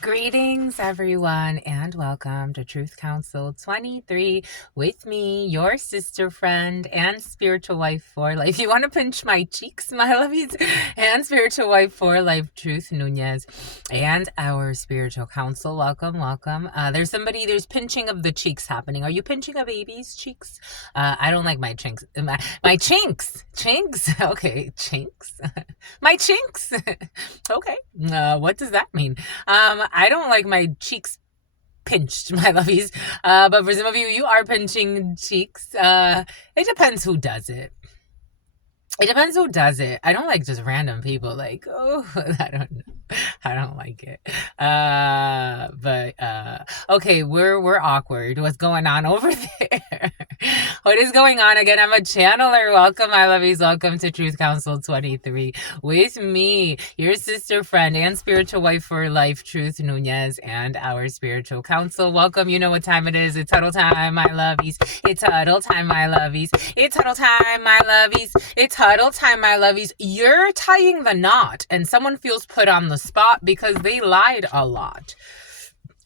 Greetings, everyone, and welcome to Truth Council 23 with me, your sister friend and spiritual wife for life. You want to pinch my cheeks, my lovies, and spiritual wife for life, Truth Nuñez, and our spiritual council. Welcome, welcome. There's pinching of the cheeks happening. Are you pinching a baby's cheeks? I don't like my chinks. My chinks. Chinks? Okay, chinks. My chinks. Okay. What does that mean? I don't like my cheeks pinched, my lovies. But for some of you, you are pinching cheeks. It depends who does it. It depends who does it. I don't like just random people like, oh, I don't know. I don't like it. Okay, we're awkward. What's going on over there? What is going on? Again, I'm a channeler. Welcome, my lovies. Welcome to Truth Council 23 with me, your sister friend and spiritual wife for life, Truth Nuñez, and our spiritual council. Welcome. You know what time it is. It's huddle time, my lovies. It's huddle time, my lovies. It's huddle time, my lovies. It's huddle time, my lovies. You're tying the knot and someone feels put on the spot because they lied a lot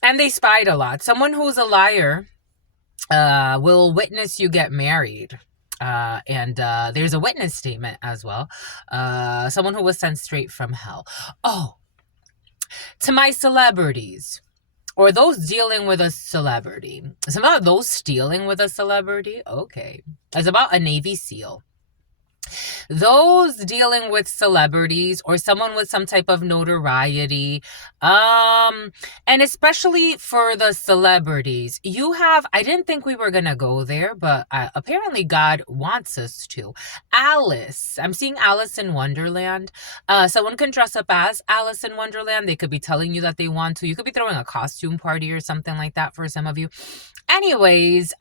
and they spied a lot. Someone who's a liar will witness you get married. And there's a witness statement as well. Someone who was sent straight from hell. Oh, to my celebrities or those dealing with a celebrity. It's about those stealing with a celebrity. Okay. It's about a Navy SEAL. Those dealing with celebrities or someone with some type of notoriety, and especially for the celebrities, I didn't think we were gonna go there, but apparently God wants us to. Alice, I'm seeing Alice in Wonderland. Someone can dress up as Alice in Wonderland. They could be telling you that they want to. You could be throwing a costume party or something like that for some of you. Anyways,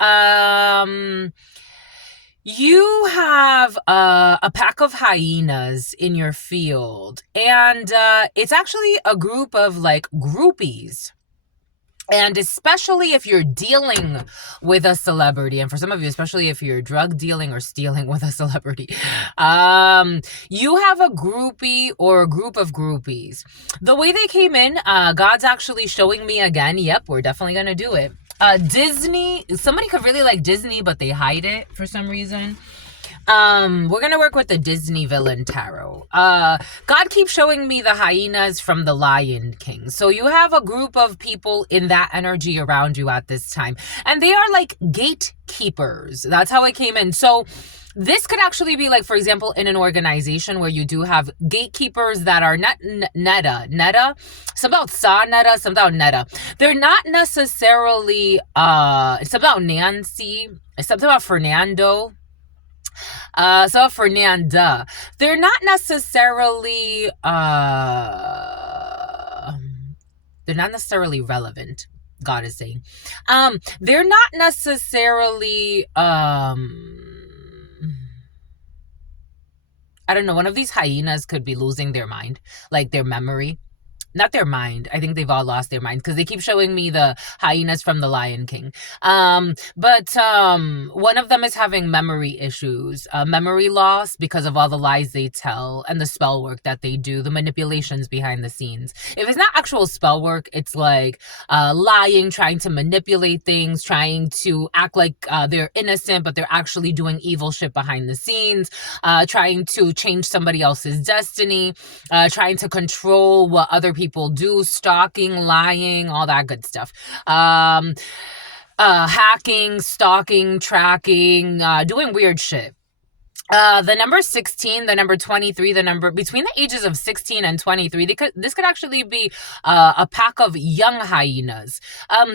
you have a pack of hyenas in your field, and it's actually a group of like groupies. And especially if you're dealing with a celebrity, and for some of you, especially if you're drug dealing or stealing with a celebrity, you have a groupie or a group of groupies. The way they came in, God's actually showing me again. Yep, we're definitely going to do it. Disney, somebody could really like Disney, but they hide it for some reason. We're gonna work with the Disney villain tarot. God keeps showing me the hyenas from the Lion King. So you have a group of people in that energy around you at this time. And they are like gatekeepers. That's how it came in. So this could actually be like, for example, in an organization where you do have gatekeepers that are not neta, some about sa neta, some about neta. They're not necessarily, it's about Nancy, it's something about Fernando. So Fernanda, they're not necessarily relevant. God is saying, they're not necessarily, I don't know. One of these hyenas could be losing their mind, like their memory. Not their mind. I think they've all lost their mind because they keep showing me the hyenas from the Lion King. But one of them is having memory issues, memory loss because of all the lies they tell and the spell work that they do, the manipulations behind the scenes. If it's not actual spell work, it's like lying, trying to manipulate things, trying to act like they're innocent, but they're actually doing evil shit behind the scenes, trying to change somebody else's destiny, trying to control what other people do, stalking, lying, all that good stuff. Hacking, stalking, tracking, doing weird shit. The number 16, the number 23, the number between the ages of 16 and 23, this could actually be a pack of young hyenas.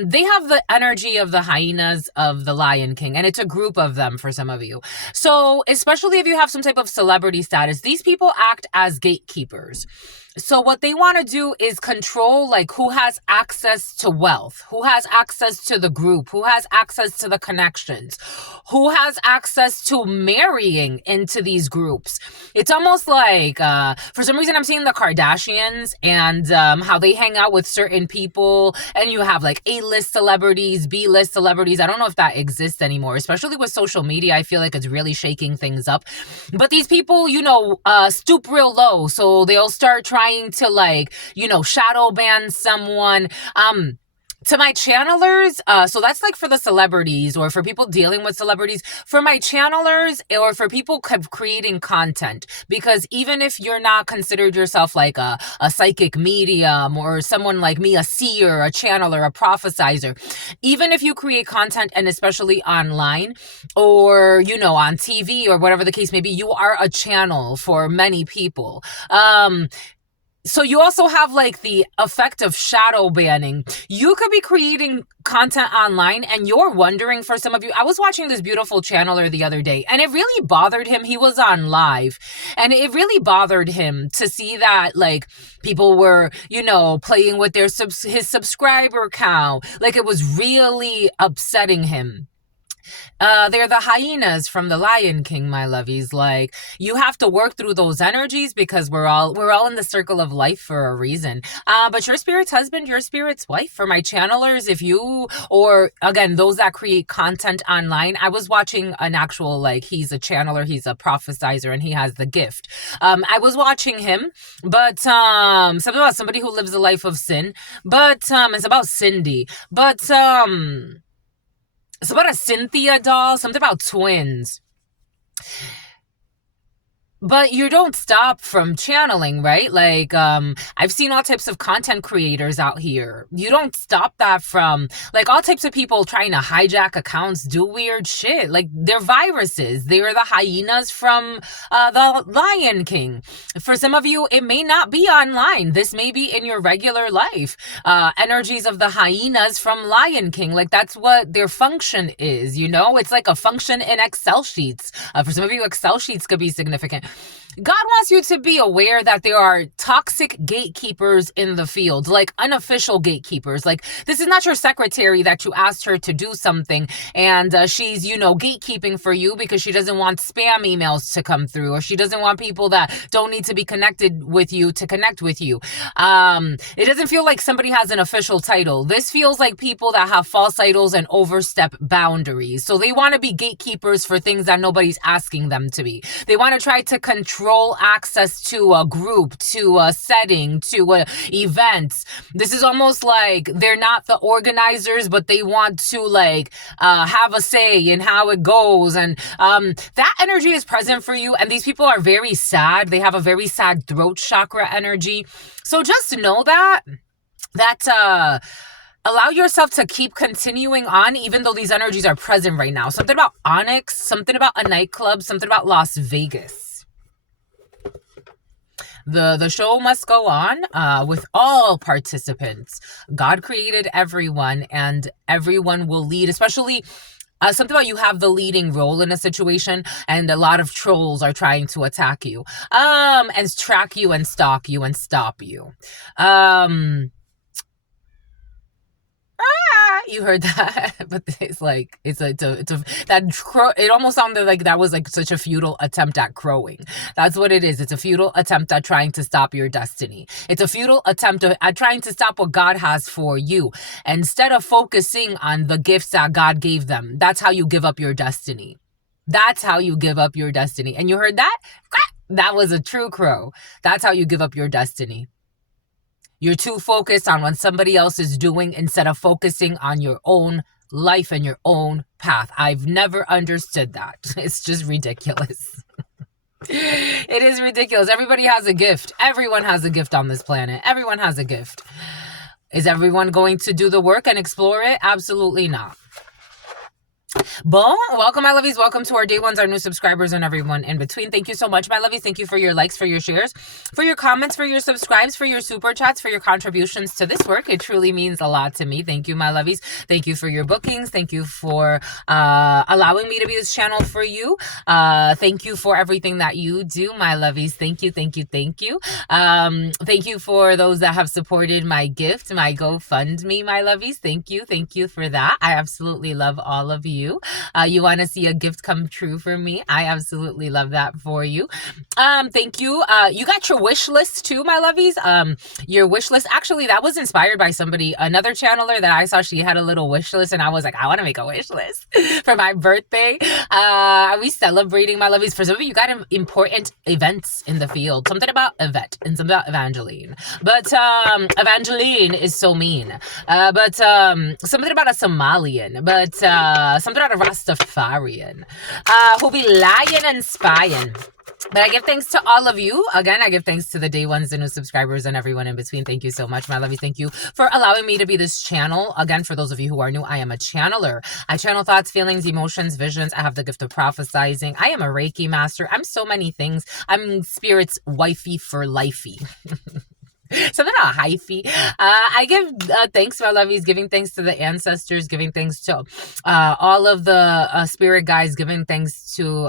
They have the energy of the hyenas of the Lion King, and it's a group of them for some of you. So especially if you have some type of celebrity status, these people act as gatekeepers. So what they want to do is control like who has access to wealth, who has access to the group, who has access to the connections, who has access to marrying into these groups. It's almost like, for some reason I'm seeing the Kardashians and how they hang out with certain people, and you have like A-list celebrities, B-list celebrities. I don't know if that exists anymore, especially with social media. I feel like it's really shaking things up. But these people, stoop real low. So they'll start trying trying to like, shadow ban someone. To my channelers, so that's like for the celebrities or for people dealing with celebrities. For my channelers or for people creating content, because even if you're not considered yourself like a psychic medium or someone like me, a seer, a channeler, a prophesizer, even if you create content and especially online or, on TV or whatever the case may be, you are a channel for many people. So you also have like the effect of shadow banning. You could be creating content online and you're wondering, for some of you, I was watching this beautiful channeler the other day and it really bothered him. He was on live and it really bothered him to see that like people were, playing with his subscriber count. Like it was really upsetting him. They're the hyenas from the Lion King, my lovies. Like, you have to work through those energies because we're all in the circle of life for a reason. But your spirit's husband, your spirit's wife, for my channelers, or again, those that create content online, I was watching an actual, like, he's a channeler, he's a prophesizer, and he has the gift. I was watching him, but, something about somebody who lives a life of sin, but, it's about Cindy, but, it's about a Cynthia doll, something about twins. But you don't stop from channeling, right? Like, I've seen all types of content creators out here. You don't stop that from, like, all types of people trying to hijack accounts, do weird shit. Like, they're viruses. They're the hyenas from the Lion King. For some of you, it may not be online. This may be in your regular life. Energies of the hyenas from Lion King. Like, that's what their function is, It's like a function in Excel sheets. For some of you, Excel sheets could be significant. God wants you to be aware that there are toxic gatekeepers in the field, like unofficial gatekeepers. Like, this is not your secretary that you asked her to do something and she's, gatekeeping for you because she doesn't want spam emails to come through, or she doesn't want people that don't need to be connected with you to connect with you. It doesn't feel like somebody has an official title. This feels like people that have false titles and overstep boundaries. So they want to be gatekeepers for things that nobody's asking them to be. They want to try to control access to a group, to a setting, to events. This is almost like they're not the organizers, but they want to like have a say in how it goes. And that energy is present for you. And these people are very sad. They have a very sad throat chakra energy. So just know that allow yourself to keep continuing on, even though these energies are present right now. Something about Onyx, something about a nightclub, something about Las Vegas. The show must go on with all participants. God created everyone and everyone will lead, especially something about you have the leading role in a situation and a lot of trolls are trying to attack you and track you and stalk you and stop you. You heard that, but it's like it almost sounded like that was like such a futile attempt at crowing. That's what it is. It's a futile attempt at trying to stop your destiny. It's a futile attempt at trying to stop what God has for you. Instead of focusing on the gifts that God gave them, that's how you give up your destiny. That's how you give up your destiny. And you heard that? That was a true crow. That's how you give up your destiny. You're too focused on what somebody else is doing instead of focusing on your own life and your own path. I've never understood that. It's just ridiculous. It is ridiculous. Everybody has a gift. Everyone has a gift on this planet. Everyone has a gift. Is everyone going to do the work and explore it? Absolutely not. Bon, welcome my lovies, welcome to our day ones, our new subscribers, and everyone in between. Thank you so much my lovies. Thank you for your likes, for your shares, for your comments, for your subscribes, for your super chats, for your contributions to this work. It truly means a lot to me. Thank you my lovies. Thank you for your bookings. Thank you for allowing me to be this channel for you. Thank you for everything that you do my lovies. Thank you, thank you, thank you. Thank you for those that have supported my gift, my GoFundMe my lovies. Thank you for that. I absolutely love all of you. you. You want to see a gift come true for me. I absolutely love that for you. Thank you. You got your wish list too, my lovies. Your wish list, actually, that was inspired by somebody, another channeler that I saw. She had a little wish list, and I was like, I want to make a wish list for my birthday. Are we celebrating, my lovies? For some of you, got important events in the field. Something about Yvette and something about Evangeline. But Evangeline is so mean. But something about a Somalian. But something about a Rastafarian. Who'll be lying and spying. But I give thanks to all of you. Again, I give thanks to the day ones, the new subscribers, and everyone in between. Thank you so much, my lovies. Thank you for allowing me to be this channel. Again, for those of you who are new, I am a channeler. I channel thoughts, feelings, emotions, visions. I have the gift of prophesizing. I am a Reiki master. I'm so many things. I'm spirit's wifey for lifey. Something about hyphy. I give thanks, my lovies, giving thanks to the ancestors, giving thanks to all of the spirit guides, giving thanks to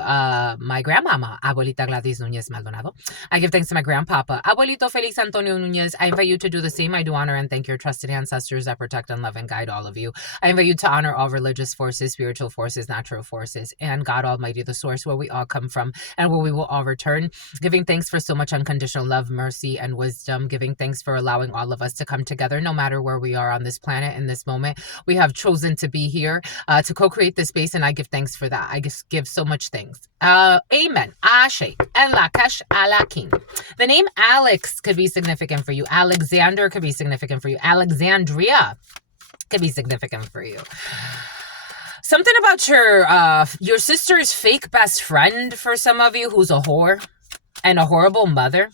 my grandmama, Abuelita Gladys Nuñez Maldonado. I give thanks to my grandpapa, Abuelito Felix Antonio Nuñez. I invite you to do the same. I do honor and thank your trusted ancestors that protect and love and guide all of you. I invite you to honor all religious forces, spiritual forces, natural forces, and God Almighty, the source where we all come from and where we will all return. Giving thanks for so much unconditional love, mercy, and wisdom. Giving thanks for allowing all of us to come together no matter where we are on this planet in this moment. We have chosen to be here to co-create this space, and I give thanks for that. I just give so much thanks. Amen. Ashe. En la cash a la king. The name Alex could be significant for you. Alexander could be significant for you. Alexandria could be significant for you. Something about your sister's fake best friend for some of you, who's a whore and a horrible mother.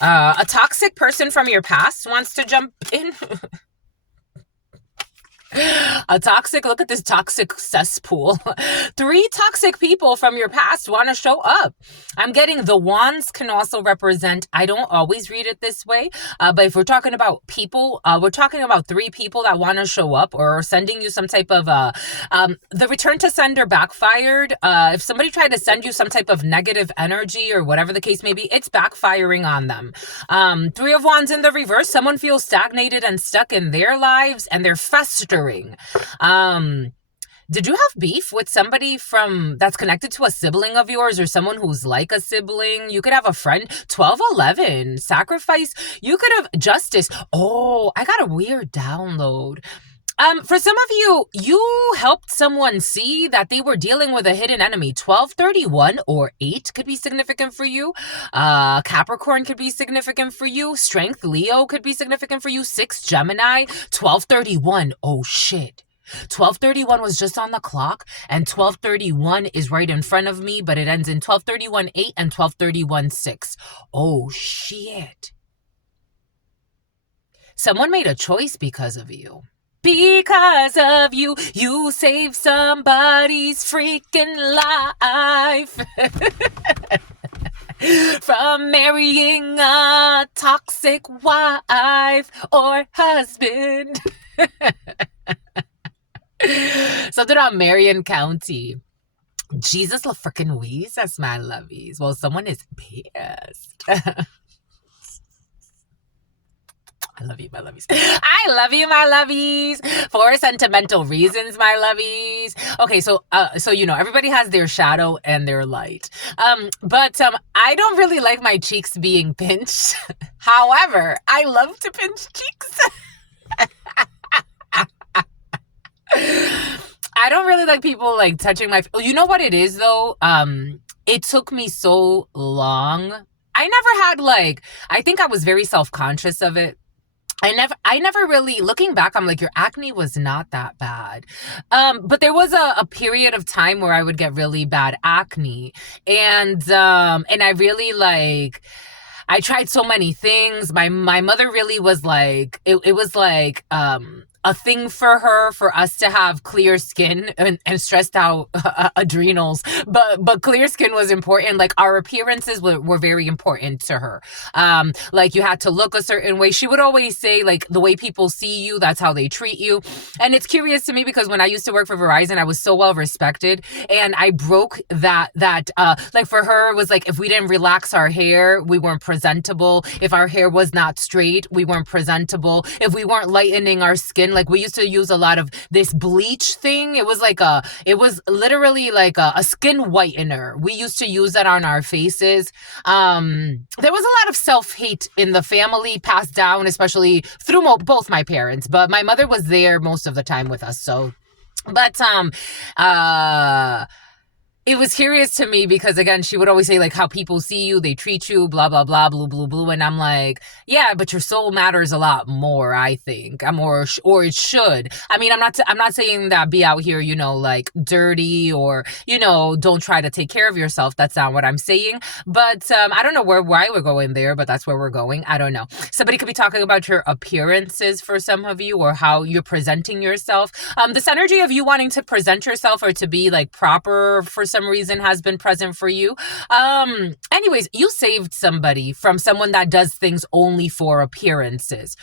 A toxic person from your past wants to jump in. Look at this toxic cesspool. 3 toxic people from your past want to show up. I'm getting the wands can also represent, I don't always read it this way, but if we're talking about people, we're talking about 3 people that want to show up or sending you some type of, the return to sender backfired. If somebody tried to send you some type of negative energy or whatever the case may be, it's backfiring on them. 3 of wands in the reverse, someone feels stagnated and stuck in their lives and they're festering. Did you have beef with somebody that's connected to a sibling of yours or someone who's like a sibling? You could have a friend. 1211, sacrifice. You could have justice. Oh, I got a weird download. For some of you, you helped someone see that they were dealing with a hidden enemy. 1231 or 8 could be significant for you. Capricorn could be significant for you. Strength, Leo could be significant for you. 6, Gemini. 1231, oh shit. 1231 was just on the clock, and 1231 is right in front of me, but it ends in 1231 8 and 1231 6. Oh shit. Someone made a choice because of you. Because of you, you saved somebody's freaking life. From marrying a toxic wife or husband. Something about Marion County. Jesus la freaking Weezas, my lovies. Well, someone is pissed. I love you, my lovies. I love you, my lovies. For sentimental reasons, my lovies. Okay, so you know, everybody has their shadow and their light. But I don't really like my cheeks being pinched. However, I love to pinch cheeks. I don't really like people like touching my. You know what it is though? It took me so long. I never had like. I think I was very self-conscious of it. I never really, looking back, I'm like, your acne was not that bad. But there was a period of time where I would get really bad acne. And I really like, I tried so many things. My mother really was like, it was like, a thing for her, for us to have clear skin and stressed out adrenals. But clear skin was important. Like our appearances were very important to her. Like you had to look a certain way. She would always say like the way people see you, that's how they treat you. And it's curious to me because when I used to work for Verizon, I was so well respected. And I broke that like for her, it was like if we didn't relax our hair, we weren't presentable. If our hair was not straight, we weren't presentable. If we weren't lightening our skin skin. Like we used to use a lot of this bleach thing. It was literally like a skin whitener. We used to use that on our faces. There was a lot of self-hate in the family passed down, especially through both my parents, but my mother was there most of the time with us. So, but, it was curious to me because, again, she would always say, like, how people see you, they treat you, blah, blah, blah, blue, blue, blue. And I'm like, yeah, but your soul matters a lot more, I think. Or it should. I mean, I'm not saying that be out here, like dirty or, don't try to take care of yourself. That's not what I'm saying. But I don't know why we're going there, but that's where we're going. I don't know. Somebody could be talking about your appearances for some of you or how you're presenting yourself. This energy of you wanting to present yourself or to be like proper for some reason has been present for you. Anyways, you saved somebody from someone that does things only for appearances.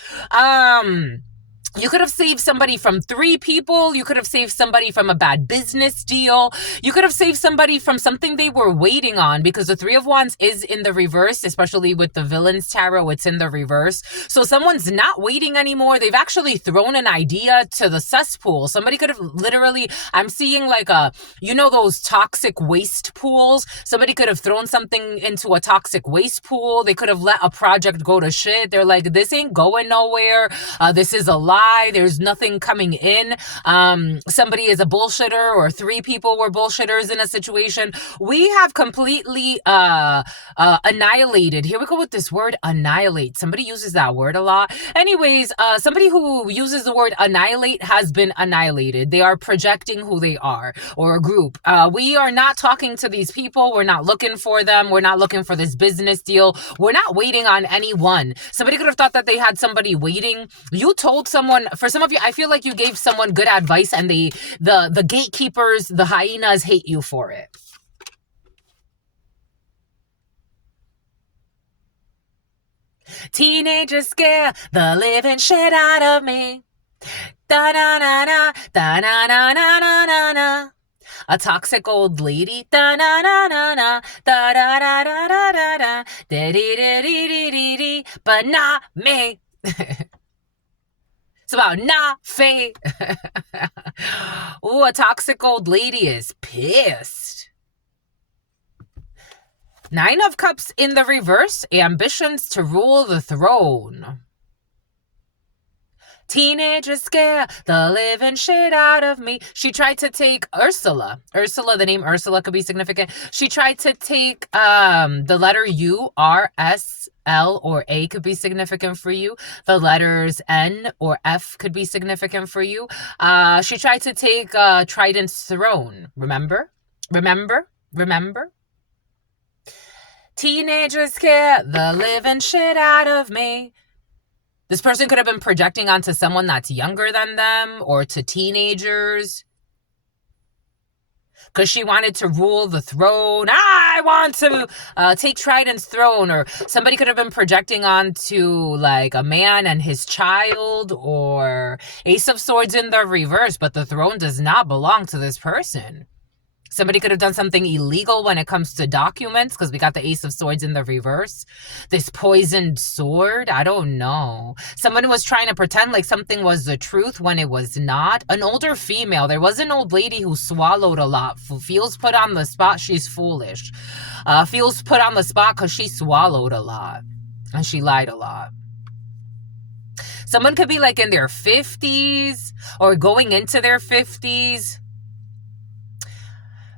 You could have saved somebody from 3 people. You could have saved somebody from a bad business deal. You could have saved somebody from something they were waiting on, because the 3 of Wands is in the reverse, especially with the Villain's Tarot, it's in the reverse. So someone's not waiting anymore. They've actually thrown an idea to the cesspool. Somebody could have literally, I'm seeing like those toxic waste pools. Somebody could have thrown something into a toxic waste pool. They could have let a project go to shit. They're like, this ain't going nowhere. This is a lie. There's nothing coming in. Somebody is a bullshitter, or 3 people were bullshitters in a situation. We have completely annihilated. Here we go with this word, annihilate. Somebody uses that word a lot. Anyways, somebody who uses the word annihilate has been annihilated. They are projecting who they are, or a group. We are not talking to these people. We're not looking for them. We're not looking for this business deal. We're not waiting on anyone. Somebody could have thought that they had somebody waiting. You told someone, for some of you, I feel like you gave someone good advice, and the gatekeepers, the hyenas, hate you for it. Teenagers scare the living shit out of me. Da na na na, da na na na na na na. A toxic old lady, da na na na na, da da da da da da da, da dee dee dee dee dee dee, but not me. It's about not fate. Ooh, a toxic old lady is pissed. 9 of Cups in the reverse, ambitions to rule the throne. Teenagers scare the living shit out of me. She tried to take Ursula. The name Ursula could be significant. She tried to take the letter U, R, S, L, or A could be significant for you. The letters N or F could be significant for you. She tried to take Trident's throne. Remember? Teenagers scare the living shit out of me. This person could have been projecting onto someone that's younger than them, or to teenagers, because she wanted to rule the throne. I want to take Trident's throne. Or somebody could have been projecting onto like a man and his child, or Ace of Swords in the reverse, but the throne does not belong to this person. Somebody could have done something illegal when it comes to documents, because we got the Ace of Swords in the reverse. This poisoned sword, I don't know. Someone was trying to pretend like something was the truth when it was not. An older female. There was an old lady who swallowed a lot. Feels put on the spot, she's foolish. Feels put on the spot because she swallowed a lot. And she lied a lot. Someone could be like in their 50s or going into their 50s.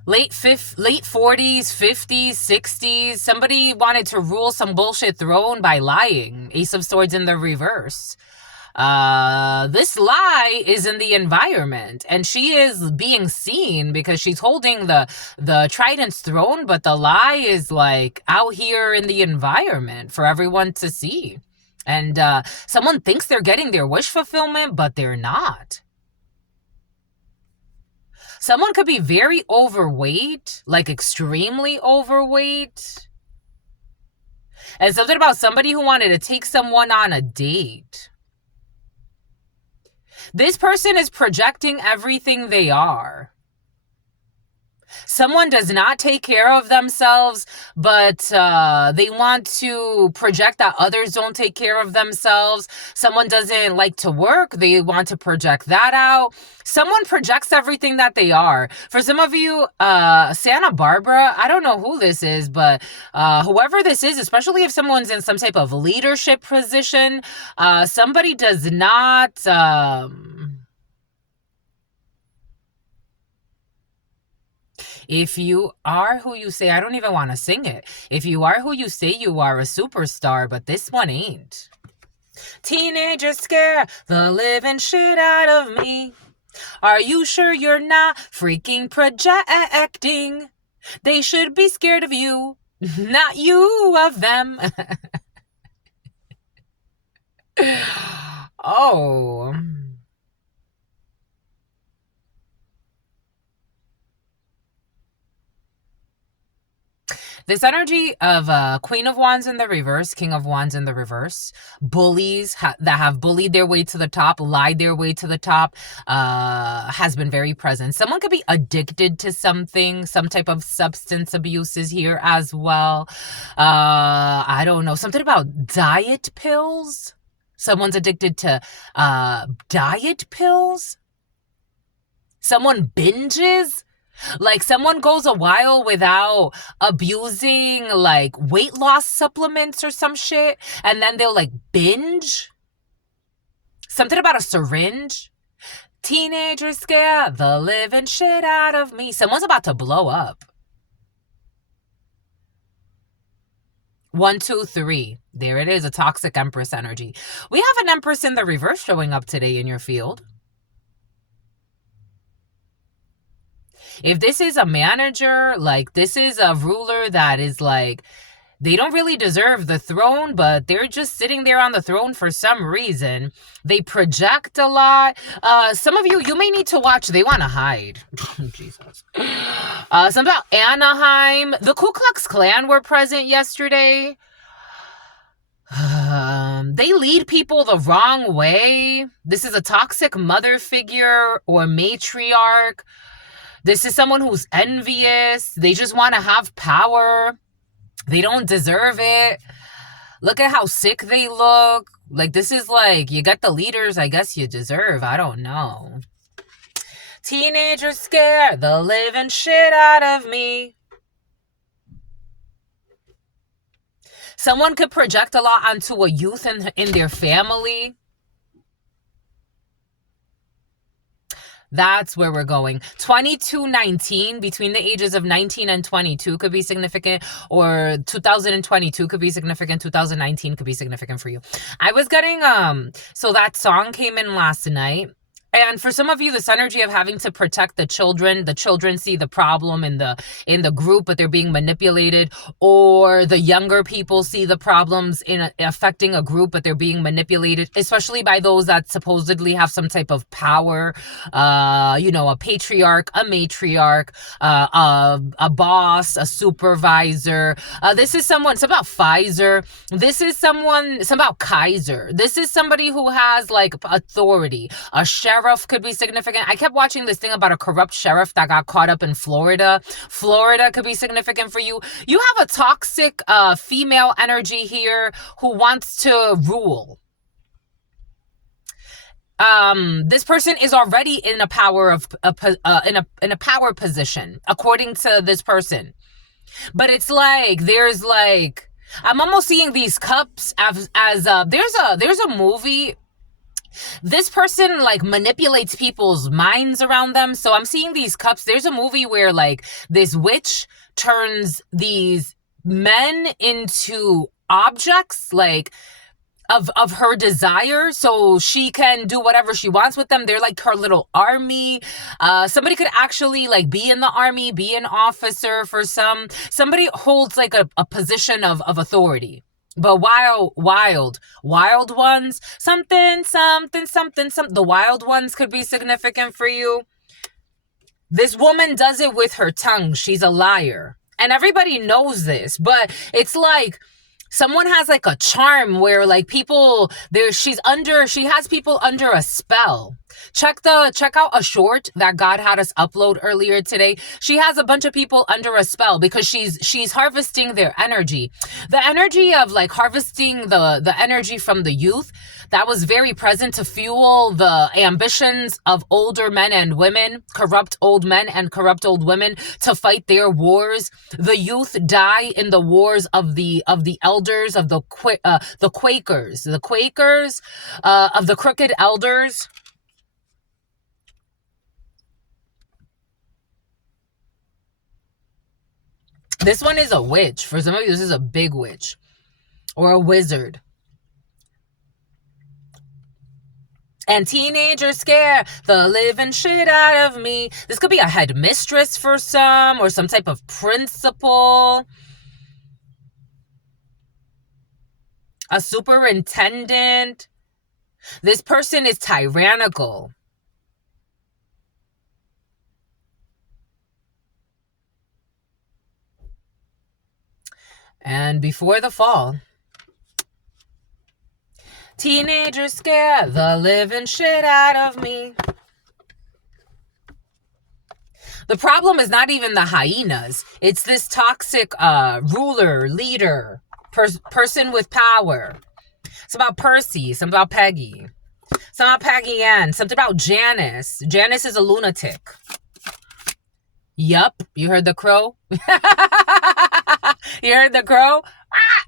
Late 40s, 50s, 60s. Somebody wanted to rule some bullshit throne by lying. Ace of Swords in the reverse. This lie is in the environment, and she is being seen because she's holding the Trident's throne, but the lie is like out here in the environment for everyone to see. And someone thinks they're getting their wish fulfillment, but they're not. Someone could be very overweight, like extremely overweight. And something about somebody who wanted to take someone on a date. This person is projecting everything they are. Someone does not take care of themselves, but they want to project that others don't take care of themselves. Someone doesn't like to work. They want to project that out. Someone projects everything that they are. For some of you, Santa Barbara, I don't know who this is, but whoever this is, especially if someone's in some type of leadership position, somebody does not... If you are who you say, I don't even want to sing it. If you are who you say you are, a superstar, but this one ain't. Teenagers scare the living shit out of me. Are you sure you're not freaking projecting? They should be scared of you, not you of them. Oh. This energy of Queen of Wands in the reverse, King of Wands in the reverse, bullies that have bullied their way to the top, lied their way to the top, has been very present. Someone could be addicted to something, some type of substance abuse is here as well. I don't know, something about diet pills. Someone's addicted to diet pills. Someone binges. Like someone goes a while without abusing like weight loss supplements or some shit, and then they'll like binge. Something about a syringe. Teenagers scare the living shit out of me. Someone's about to blow up. 1, 2, 3. There it is, a toxic Empress energy. We have an Empress in the reverse showing up today in your field. If this is a manager, like this is a ruler that is like, they don't really deserve the throne, but they're just sitting there on the throne for some reason. They project a lot. Some of you may need to watch. They want to hide. Jesus. Something about Anaheim. The Ku Klux Klan were present yesterday. They lead people the wrong way. This is a toxic mother figure or matriarch. This is someone who's envious. They just want to have power. They don't deserve it. Look at how sick they look. Like, this is like, you got the leaders I guess you deserve. I don't know. Teenagers scare the living shit out of me. Someone could project a lot onto a youth in their family. That's where we're going. 2219, between the ages of 19 and 22 could be significant, or 2022 could be significant, 2019 could be significant for you. I was getting, so that song came in last night. And for some of you, this energy of having to protect the children see the problem in the group, but they're being manipulated, or the younger people see the problems in affecting a group, but they're being manipulated, especially by those that supposedly have some type of power, a patriarch, a matriarch, a boss, a supervisor. This is someone, it's about Pfizer. This is someone, it's about Kaiser. This is somebody who has like authority. A sheriff could be significant. I kept watching this thing about a corrupt sheriff that got caught up in Florida. Florida could be significant for you. You have a toxic female energy here who wants to rule. This person is already in a power of in a power position, according to this person. But it's like there's like, I'm almost seeing these cups as there's a movie. This person like manipulates people's minds around them. So I'm seeing these cups. There's a movie where like this witch turns these men into objects, like of her desire, so she can do whatever she wants with them. They're like her little army. Somebody could actually like be in the army, be an officer for somebody holds like a position of authority. But wild ones, something, the wild ones could be significant for you. This woman does it with her tongue. She's a liar. And everybody knows this, but it's like someone has like a charm where like people there she has people under a spell. Check out a short that God had us upload earlier today. She has a bunch of people under a spell because she's harvesting their energy. The energy of like harvesting the energy from the youth that was very present to fuel the ambitions of older men and women, corrupt old men and corrupt old women, to fight their wars. The youth die in the wars of the elders, of the Quakers, of the crooked elders. This one is a witch. For some of you, this is a big witch or a wizard. And teenagers scare the living shit out of me. This could be a headmistress for some, or some type of principal. A superintendent. This person is tyrannical. And before the fall, teenagers scare the living shit out of me. The problem is not even the hyenas. It's this toxic ruler, leader, person with power. It's about Percy. Something about Peggy. Something about Peggy Ann. Something about Janice. Janice is a lunatic. Yup. You heard the crow? You heard the crow? Ah!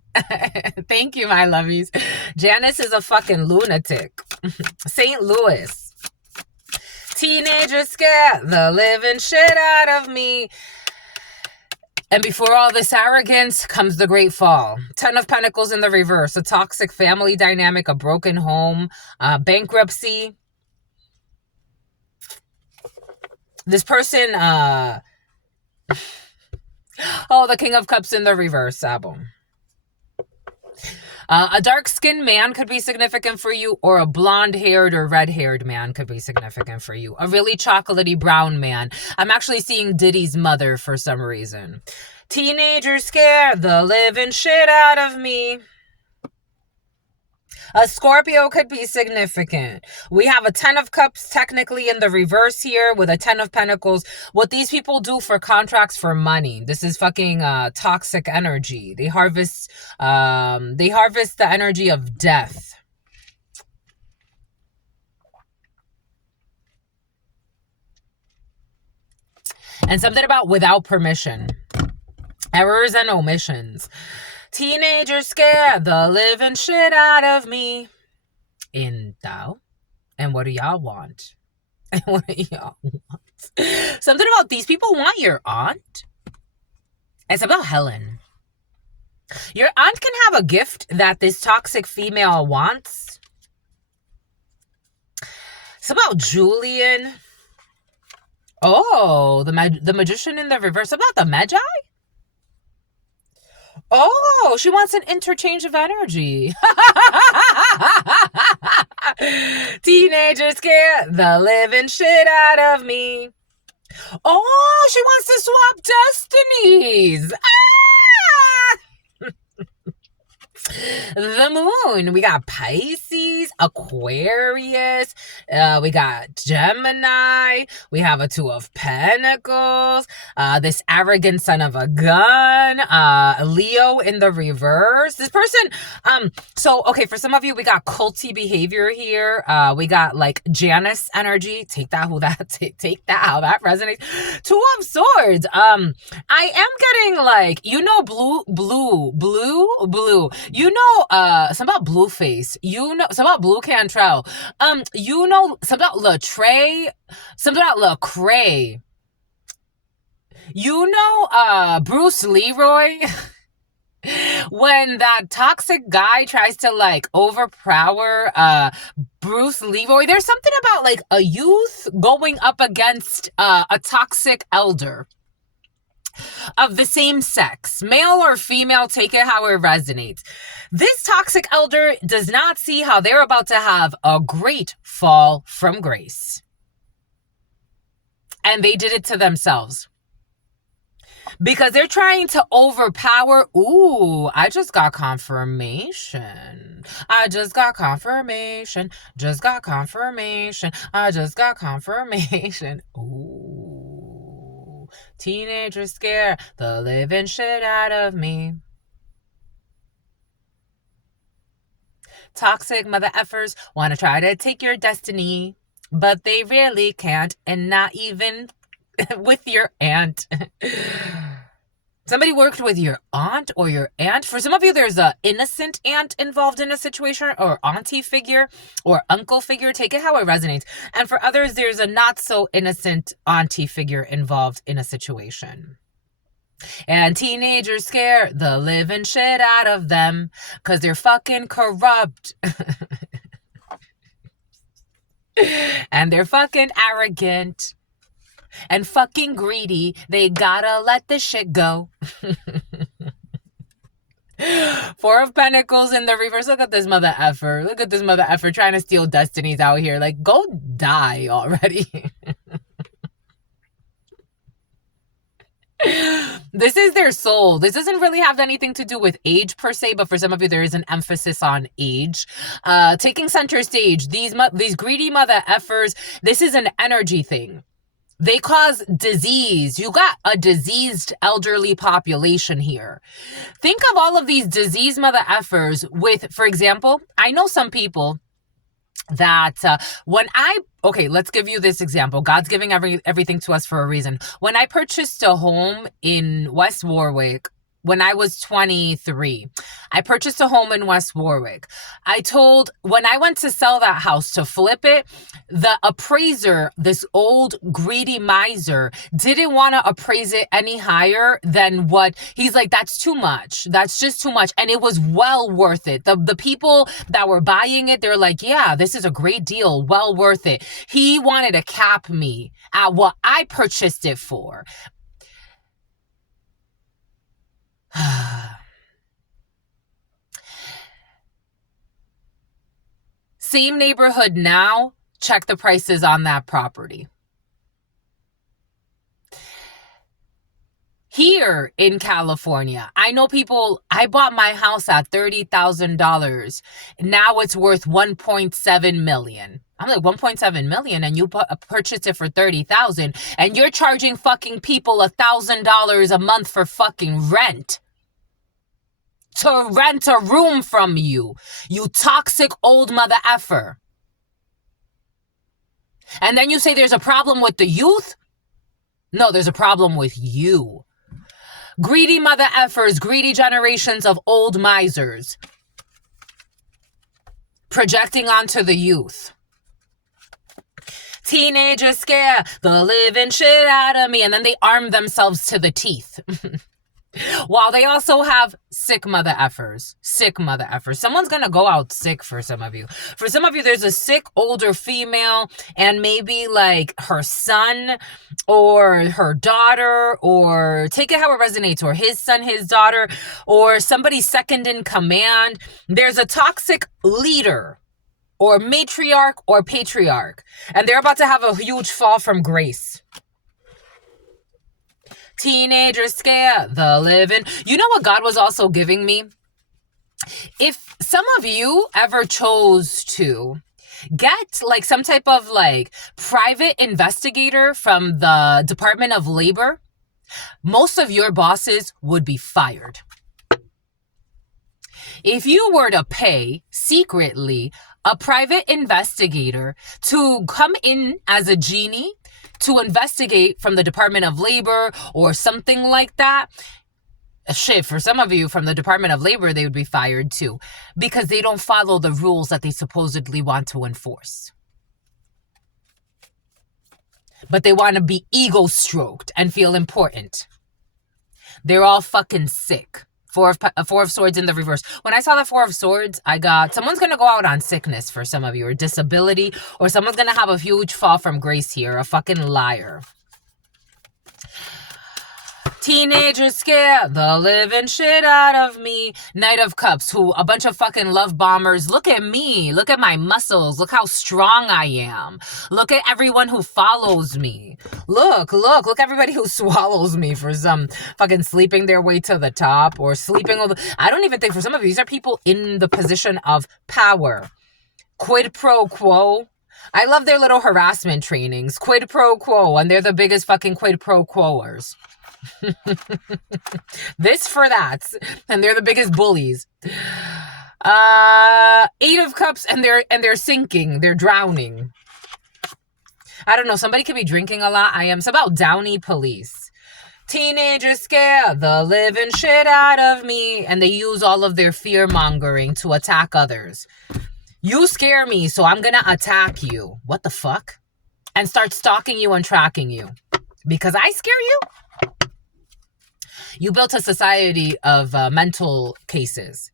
Thank you, my lovies. Janice is a fucking lunatic. St. Louis. Teenagers scare the living shit out of me. And before all this arrogance comes the great fall. 10 of Pentacles in the reverse. A toxic family dynamic, a broken home, bankruptcy. This person, oh, the King of Cups in the reverse, album. A dark-skinned man could be significant for you, or a blonde-haired or red-haired man could be significant for you. A really chocolatey brown man. I'm actually seeing Diddy's mother for some reason. Teenagers scare the living shit out of me. A Scorpio could be significant. We have a 10 of Cups technically in the reverse here with a 10 of Pentacles. What these people do for contracts for money. This is fucking toxic energy. They harvest the energy of death. And something about without permission. Errors and omissions. Teenagers scare the living shit out of me. In Tao. And what do y'all want? And what do y'all want? Something about these people want your aunt. It's about Helen. Your aunt can have a gift that this toxic female wants. It's about Julian. Oh, the magician in the reverse. About the Magi? Oh, she wants an interchange of energy. Teenagers scare the living shit out of me. Oh, she wants to swap destinies. The moon. We got Pisces, Aquarius, we got Gemini, we have a 2 of Pentacles, this arrogant son of a gun, Leo in the reverse. This person, so okay, for some of you, we got culty behavior here. We got like Janice energy. Take that how that resonates. 2 of Swords. I am getting like, you know, blue. You know, something about Blueface. You know, something about Blue Cantrell. You know, something about Latreille. Something about Lecrae. You know, Bruce Leroy. When that toxic guy tries to like overpower Bruce Leroy, there's something about like a youth going up against a toxic elder of the same sex, male or female, take it how it resonates. This toxic elder does not see how they're about to have a great fall from grace. And they did it to themselves. Because they're trying to overpower. Ooh, I just got confirmation. I just got confirmation. Just got confirmation. I just got confirmation. Ooh. Teenagers scare the living shit out of me. Toxic mother effers want to try to take your destiny, but they really can't, and not even with your aunt. Somebody worked with your aunt or your aunt. For some of you, there's an innocent aunt involved in a situation, or auntie figure or uncle figure. Take it how it resonates. And for others, there's a not so innocent auntie figure involved in a situation. And teenagers scare the living shit out of them because they're fucking corrupt. And they're fucking arrogant and fucking greedy. They gotta let this shit go. Four of Pentacles in the reverse. Look at this mother effer. Look at this mother effer trying to steal destinies out here. Like, go die already. This is their soul. This doesn't really have anything to do with age per se, but for some of you, there is an emphasis on age. Taking center stage, these greedy mother effers, this is an energy thing. They cause disease. You got a diseased elderly population here. Think of all of these diseased mother effers with, for example, I know some people that let's give you this example. God's giving everything to us for a reason. When I purchased a home in West Warwick, when I was 23, I purchased a home in West Warwick. When I went to sell that house, to flip it, the appraiser, this old greedy miser, didn't want to appraise it any higher than what he's like, that's too much. That's just too much. And it was well worth it. The people that were buying it, they're like, yeah, this is a great deal. Well worth it. He wanted to cap me at what I purchased it for. Same neighborhood now, check the prices on that property. Here in California, I know people, I bought my house at $30,000. Now it's worth $1.7 million. I'm like, $1.7 million, and you purchased it for $30,000, and you're charging fucking people $1,000 a month for fucking rent. To rent a room from you. You toxic old mother effer. And then you say there's a problem with the youth? No, there's a problem with you. Greedy mother effers, greedy generations of old misers. Projecting onto the youth. Teenagers scare the living shit out of me. And then they arm themselves to the teeth. While they also have sick mother effers. Sick mother effers. Someone's going to go out sick for some of you. For some of you, there's a sick older female, and maybe like her son or her daughter, or take it how it resonates, or his son, his daughter, or somebody second in command. There's a toxic leader or matriarch or patriarch, and they're about to have a huge fall from grace. Teenagers scare the living. You know what God was also giving me? If some of you ever chose to get like some type of like private investigator from the Department of Labor, most of your bosses would be fired. If you were to pay secretly a private investigator to come in as a genie to investigate from the Department of Labor or something like that, shit, for some of you from the Department of Labor, they would be fired too, because they don't follow the rules that they supposedly want to enforce. But they want to be ego-stroked and feel important. They're all fucking sick. Four of Swords in the reverse. When I saw the Four of Swords, I got, someone's going to go out on sickness for some of you, or disability, or someone's going to have a huge fall from grace here. A fucking liar. Teenagers scare the living shit out of me. Knight of Cups, who a bunch of fucking love bombers. Look at me. Look at my muscles. Look how strong I am. Look at everyone who follows me. Look everybody who swallows me for some fucking sleeping their way to the top or sleeping over. I don't even think for some of you, these are people in the position of power. Quid pro quo. I love their little harassment trainings. Quid pro quo. And they're the biggest fucking quid pro quoers. This for that, and they're the biggest bullies. 8 of Cups, and they're sinking, they're drowning. I don't know, somebody could be drinking a lot. It's about downy police. Teenagers scare the living shit out of me, and they use all of their fear mongering to attack others. You scare me, so I'm gonna attack you. What the fuck? And start stalking you and tracking you because I scare you. You built a society of mental cases.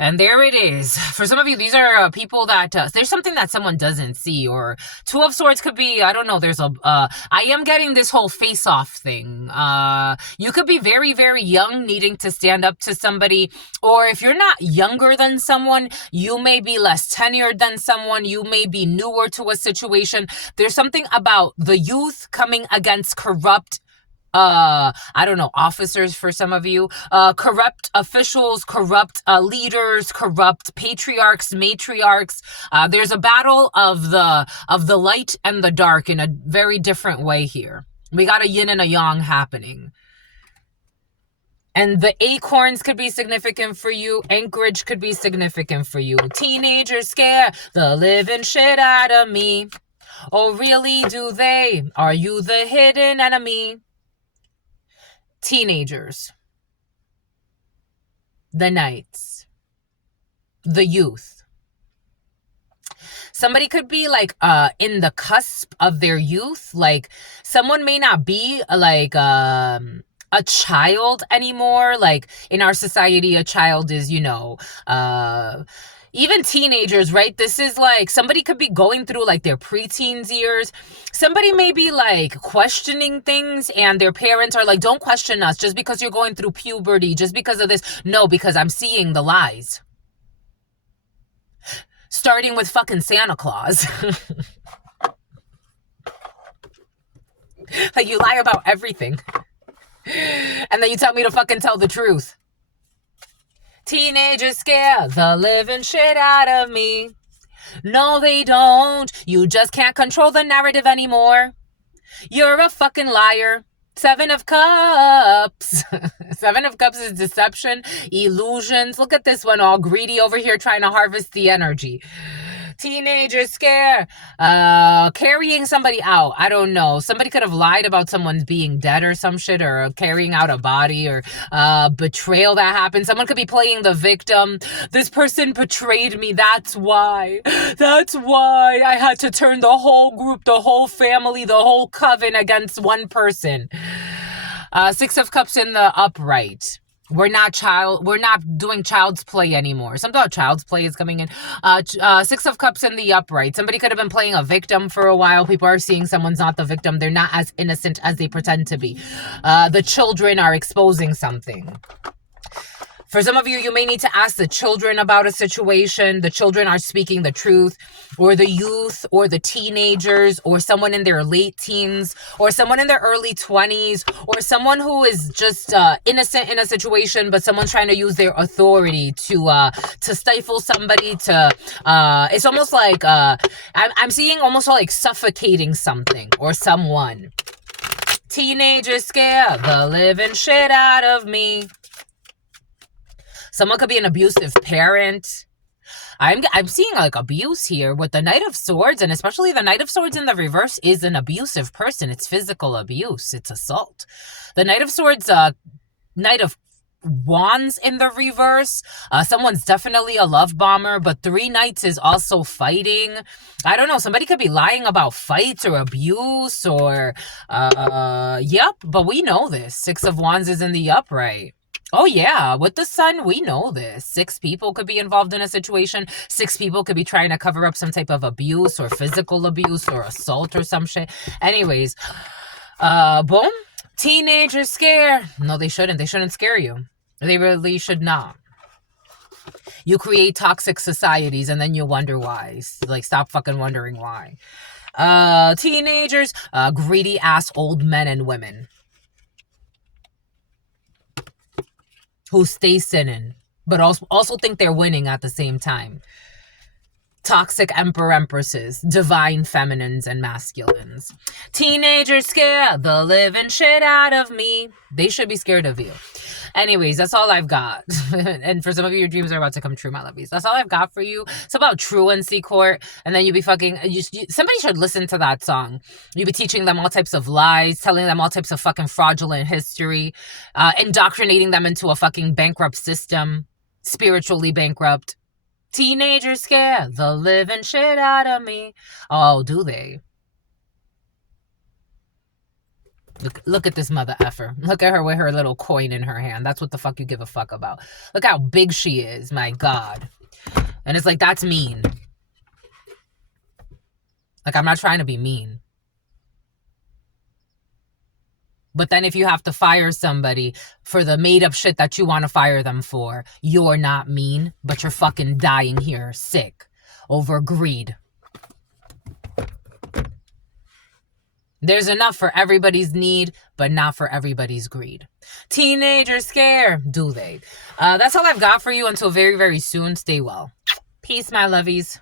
And there it is. For some of you, these are people that, there's something that someone doesn't see. Or 2 of Swords could be, I don't know, there's I am getting this whole face-off thing. You could be very, very young, needing to stand up to somebody. Or if you're not younger than someone, you may be less tenured than someone. You may be newer to a situation. There's something about the youth coming against corrupt I don't know, officers for some of you, corrupt officials, corrupt leaders, corrupt patriarchs, matriarchs. There's a battle of the light and the dark in a very different way here. We got a yin and a yang happening. And the acorns could be significant for you. Anchorage could be significant for you. Teenagers scare the living shit out of me. Oh, really, do they? Are you the hidden enemy? Teenagers, the knights, the youth. Somebody could be like in the cusp of their youth. Like someone may not be like a child anymore. Like in our society, a child is, you know, even teenagers, right? This is like somebody could be going through like their preteens years. Somebody may be like questioning things and their parents are like, don't question us just because you're going through puberty, just because of this. No, because I'm seeing the lies. Starting with fucking Santa Claus. Like you lie about everything. And then you tell me to fucking tell the truth. Teenagers scare the living shit out of me. No, they don't. You just can't control the narrative anymore. You're a fucking liar. 7 of Cups. 7 of Cups is deception, illusions. Look at this one, all greedy over here trying to harvest the energy. Teenagers scare, carrying somebody out. I don't know. Somebody could have lied about someone being dead or some shit, or carrying out a body, or betrayal that happened. Someone could be playing the victim. This person betrayed me. That's why. That's why I had to turn the whole group, the whole family, the whole coven against one person. 6 of Cups in the upright. We're not doing child's play anymore. Something about child's play is coming in. 6 of Cups in the upright. Somebody could have been playing a victim for a while. People are seeing someone's not the victim. They're not as innocent as they pretend to be. The children are exposing something. For some of you, you may need to ask the children about a situation. The children are speaking the truth, or the youth, or the teenagers, or someone in their late teens, or someone in their early 20s, or someone who is just innocent in a situation, but someone's trying to use their authority to stifle somebody. It's almost like I'm seeing almost like suffocating something or someone. Teenagers scare the living shit out of me. Someone could be an abusive parent. I'm seeing like abuse here with the Knight of Swords, and especially the Knight of Swords in the reverse is an abusive person. It's physical abuse. It's assault. The Knight of Swords, Knight of Wands in the reverse. Someone's definitely a love bomber, but 3 Knights is also fighting. I don't know. Somebody could be lying about fights or abuse or, yep, but we know this. 6 of Wands is in the upright. Oh, yeah. With the sun, we know this. 6 people could be involved in a situation. 6 people could be trying to cover up some type of abuse or physical abuse or assault or some shit. Anyways, boom. Teenagers scare. No, they shouldn't. They shouldn't scare you. They really should not. You create toxic societies and then you wonder why. Like, stop fucking wondering why. Teenagers, greedy ass old men and women who stay sinning, but also think they're winning at the same time. Toxic empresses, divine feminines and masculines. Teenagers scare the living shit out of me. They should be scared of you. Anyways, that's all I've got. And for some of you, your dreams are about to come true, my lovies. That's all I've got for you. It's about truancy court. And then you be fucking... somebody should listen to that song. You be teaching them all types of lies, telling them all types of fucking fraudulent history, indoctrinating them into a fucking bankrupt system, spiritually bankrupt. Teenagers scare the living shit out of me. Oh, do they? Look at this mother effer. Look at her with her little coin in her hand. That's what the fuck you give a fuck about. Look how big she is. My God. And it's like, that's mean. Like, I'm not trying to be mean. But then if you have to fire somebody for the made up shit that you want to fire them for, you're not mean, but you're fucking dying here sick over greed. There's enough for everybody's need, but not for everybody's greed. Teenagers scare, do they? That's all I've got for you until very, very soon. Stay well. Peace, my lovies.